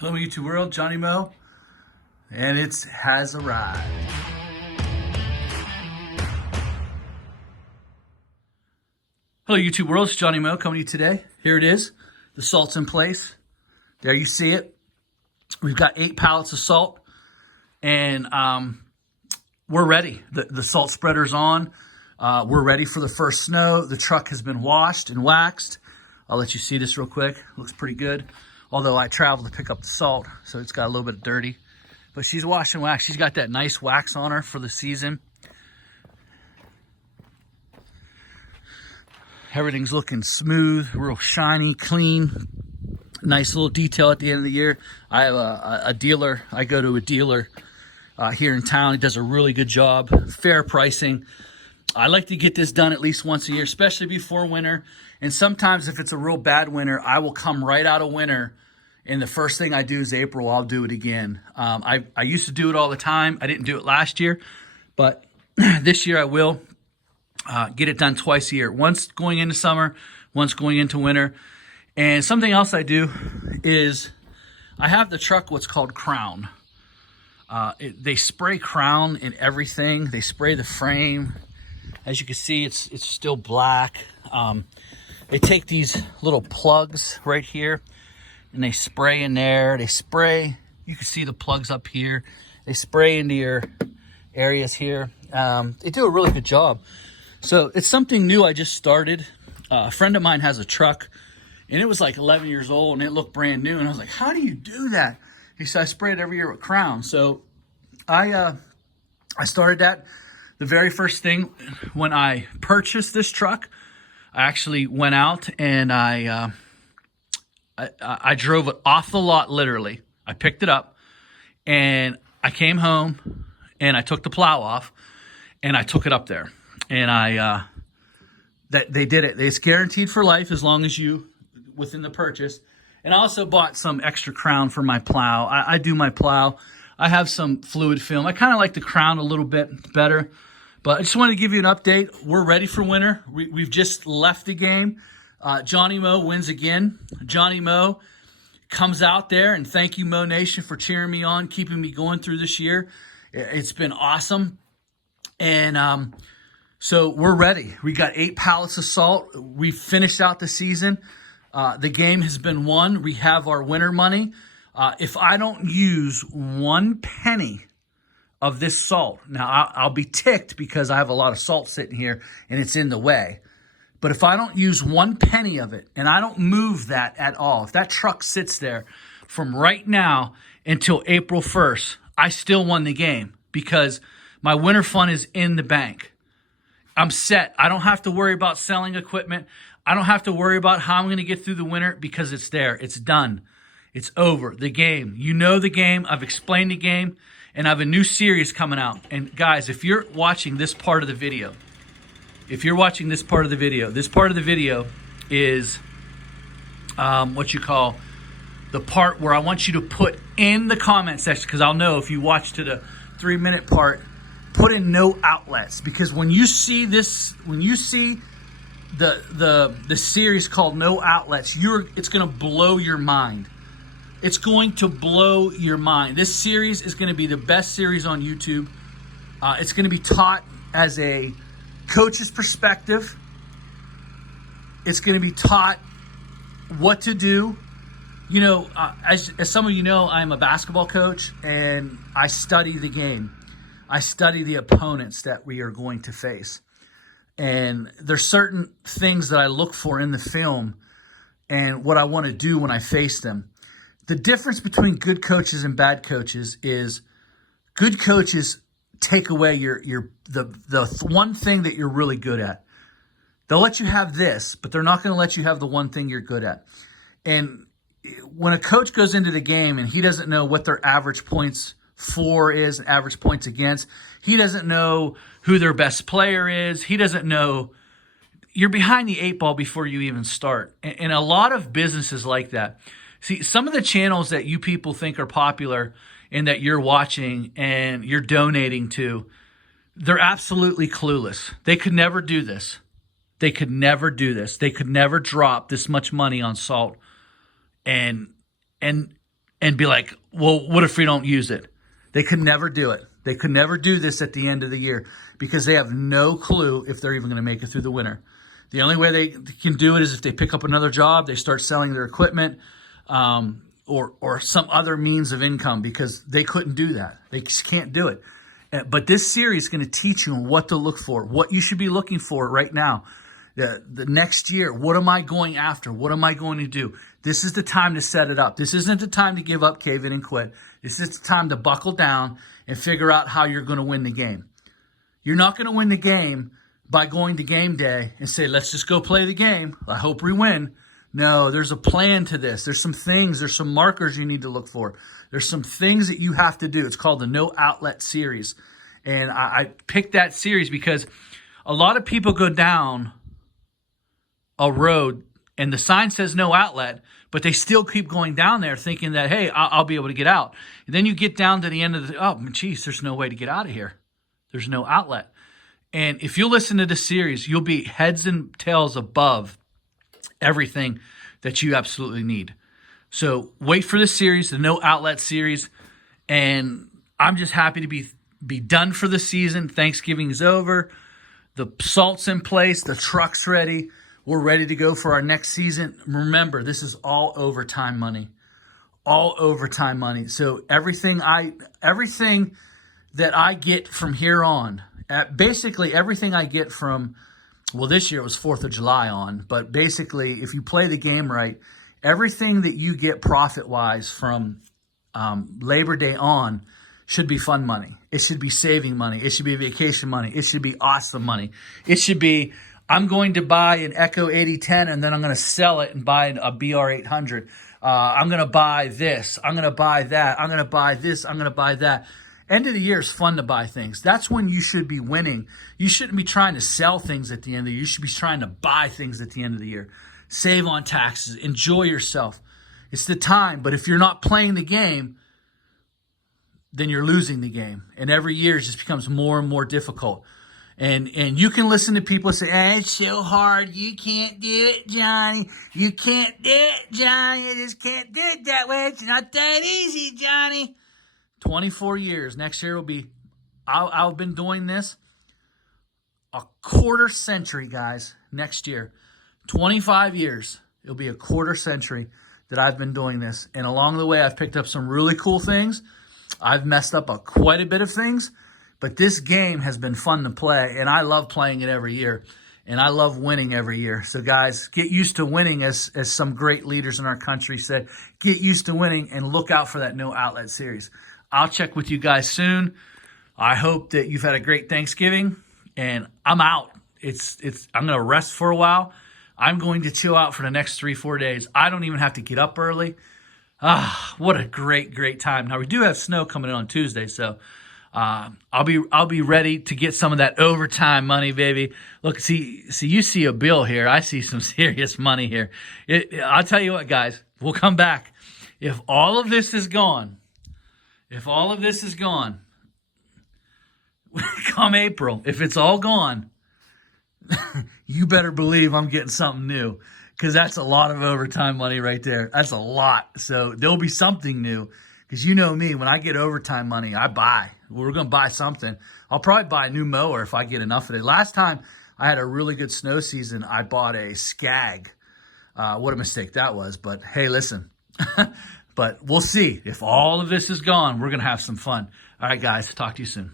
Hello YouTube world, Johnny Mo, and it has arrived. Hello YouTube world, it's Johnny Mo coming to you today. Here it is, the salt's in place. There you see it. We've got 8 pallets of salt, and we're ready. The salt spreader's on. We're ready for the first snow. The truck has been washed and waxed. I'll let you see this real quick. Looks pretty good. Although I traveled to pick up the salt, so it's got a little bit of dirty. But she's washed and waxed. She's got that nice wax on her for the season. Everything's looking smooth, real shiny, clean. Nice little detail at the end of the year. I have a dealer. I go to a dealer here in town. He does a really good job. Fair pricing. I like to get this done at least once a year, especially before winter. And sometimes if it's a real bad winter, I will come right out of winter, and the first thing I do is April, I'll do it again. I used to do it all the time. I didn't do it last year, but this year I will get it done twice a year. Once going into summer, once going into winter. And something else I do is I have the truck what's called Crown. They spray Crown in everything. They spray the frame. As you can see, it's still black. They take these little plugs right here and they spray in there. They spray, you can see the plugs up here. They spray into your areas here. They do a really good job. So it's something new I just started. A friend of mine has a truck and it was like 11 years old and it looked brand new. And I was like, how do you do that? He said, I spray it every year with Crown. So I started that. The very first thing when I purchased this truck, I actually went out and I drove it off the lot, literally. I picked it up and I came home and I took the plow off and I took it up there. And they did it. It's guaranteed for life as long as you, within the purchase. And I also bought some extra Crown for my plow. I do my plow. I have some fluid film. I kind of like the Crown a little bit better. But I just wanted to give you an update. We're ready for winter. We've just left the game. Johnny Mo wins again. Johnny Mo comes out there, and thank you, Mo Nation, for cheering me on, keeping me going through this year. It's been awesome. And so we're ready. We got 8 pallets of salt. We finished out the season. The game has been won. We have our winter money. If I don't use 1 penny of this salt. Now, I'll be ticked because I have a lot of salt sitting here and it's in the way. But if I don't use 1 penny of it and I don't move that at all, if that truck sits there from right now until April 1st, I still won the game because my winter fund is in the bank. I'm set. I don't have to worry about selling equipment. I don't have to worry about how I'm going to get through the winter because it's there. It's done. It's over. The game. You know the game. I've explained the game. And I have a new series coming out. And guys, if you're watching this part of the video, this part of the video is what you call the part where I want you to put in the comment section, because I'll know if you watch to the 3-minute part, put in no outlets. Because when you see this, when you see the series called No Outlets, it's going to blow your mind. It's going to blow your mind. This series is going to be the best series on YouTube. It's going to be taught as a coach's perspective. It's going to be taught what to do. You know, as some of you know, I'm a basketball coach and I study the game. I study the opponents that we are going to face. And there's certain things that I look for in the film and what I want to do when I face them. The difference between good coaches and bad coaches is good coaches take away the one thing that you're really good at. They'll let you have this, but they're not going to let you have the one thing you're good at. And when a coach goes into the game and he doesn't know what their average points for is, average points against, he doesn't know who their best player is. He doesn't know. You're behind the 8 ball before you even start. And a lot of businesses like that. See, some of the channels that you people think are popular and that you're watching and you're donating to, they're absolutely clueless. They could never do this. They could never do this. They could never drop this much money on salt and and be like, well, what if we don't use it? They could never do it. They could never do this at the end of the year because they have no clue if they're even going to make it through the winter. The only way they can do it is if they pick up another job, they start selling their equipment, or some other means of income, because they couldn't do that. They just can't do it. But this series is going to teach you what to look for, what you should be looking for right now. The next year, what am I going after? What am I going to do? This is the time to set it up. This isn't the time to give up, cave in, and quit. This is the time to buckle down and figure out how you're going to win the game. You're not going to win the game by going to game day and say, let's just go play the game. I hope we win. No, there's a plan to this. There's some things, there's some markers you need to look for. There's some things that you have to do. It's called the No Outlet Series. And I picked that series because a lot of people go down a road and the sign says no outlet, but they still keep going down there thinking that, hey, I'll be able to get out. And then you get down to the end of oh, geez, there's no way to get out of here. There's no outlet. And if you listen to this series, you'll be heads and tails above everything that you absolutely need. So wait for this series, the No Outlet Series. And I'm just happy to be done for the season. Thanksgiving is over. The salt's in place. The truck's ready. We're ready to go for our next season. Remember, this is all overtime money. All overtime money. So everything that I get from here on, basically everything I get from, well, this year it was 4th of July on, but basically if you play the game right, everything that you get profit-wise from Labor Day on should be fun money. It should be saving money. It should be vacation money. It should be awesome money. It should be, I'm going to buy an Echo 8010 and then I'm going to sell it and buy a BR800. I'm going to buy this. I'm going to buy that. I'm going to buy this. I'm going to buy that. End of the year is fun to buy things. That's when you should be winning. You shouldn't be trying to sell things at the end of the year. You should be trying to buy things at the end of the year. Save on taxes. Enjoy yourself. It's the time. But if you're not playing the game, then you're losing the game. And every year it just becomes more and more difficult. And you can listen to people say, it's so hard. You can't do it, Johnny. You can't do it, Johnny. You just can't do it that way. It's not that easy, Johnny. 24 years. Next year will be, I've been doing this a quarter century, guys, next year. 25 years. It'll be a quarter century that I've been doing this. And along the way, I've picked up some really cool things. I've messed up quite a bit of things. But this game has been fun to play, and I love playing it every year. And I love winning every year. So, guys, get used to winning, as some great leaders in our country said. Get used to winning and look out for that No Outlet Series. I'll check with you guys soon. I hope that you've had a great Thanksgiving, and I'm out. I'm going to rest for a while. I'm going to chill out for the next 3-4 days. I don't even have to get up early. What a great, great time. Now, we do have snow coming in on Tuesday, so I'll be ready to get some of that overtime money, baby. Look, see, you see a bill here. I see some serious money here. I'll tell you what, guys, we'll come back. If all of this is gone, come April, if it's all gone, you better believe I'm getting something new, because that's a lot of overtime money right there. That's a lot. So there'll be something new, because you know me, when I get overtime money, I buy. We're going to buy something. I'll probably buy a new mower if I get enough of it. Last time I had a really good snow season, I bought a Skag. What a mistake that was. But hey, listen. But we'll see. If all of this is gone, we're going to have some fun. All right, guys. Talk to you soon.